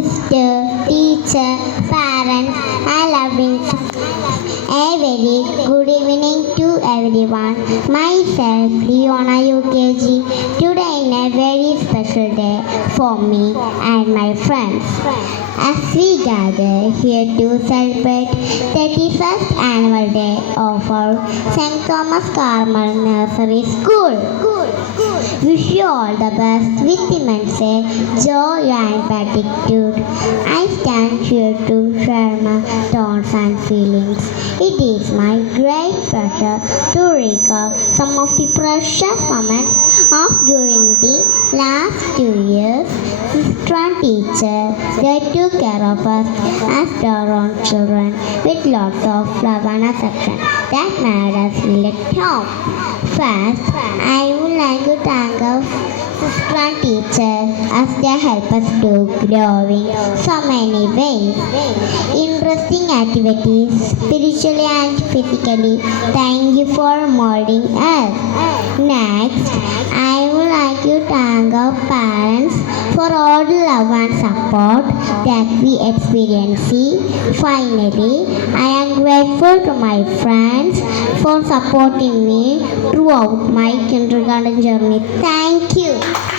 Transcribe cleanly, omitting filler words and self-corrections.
sister, teacher, parents, and loving a very good evening to everyone. Myself, Leona UKG. Today is a very special day for me and my friends. As we gather here to celebrate 31st annual day of our St. Thomas Carmel Nursery School. Wish you all the best with immense joy and gratitude. I stand here to share my thoughts and feelings. It is my great pleasure to recall some of the precious moments of during the last 2 years. Sister and teacher, they took care of us as their own children with lots of love and affection that made us feel at home. First, I would like to thank our sister and teacher as they help us to grow in so many ways. Interesting activities, spiritually and physically. Thank you for molding us. Next, I would like to thank our parents for all the love and support that we experience. Finally, I am grateful to my friends for supporting me throughout my kindergarten journey. Thank you.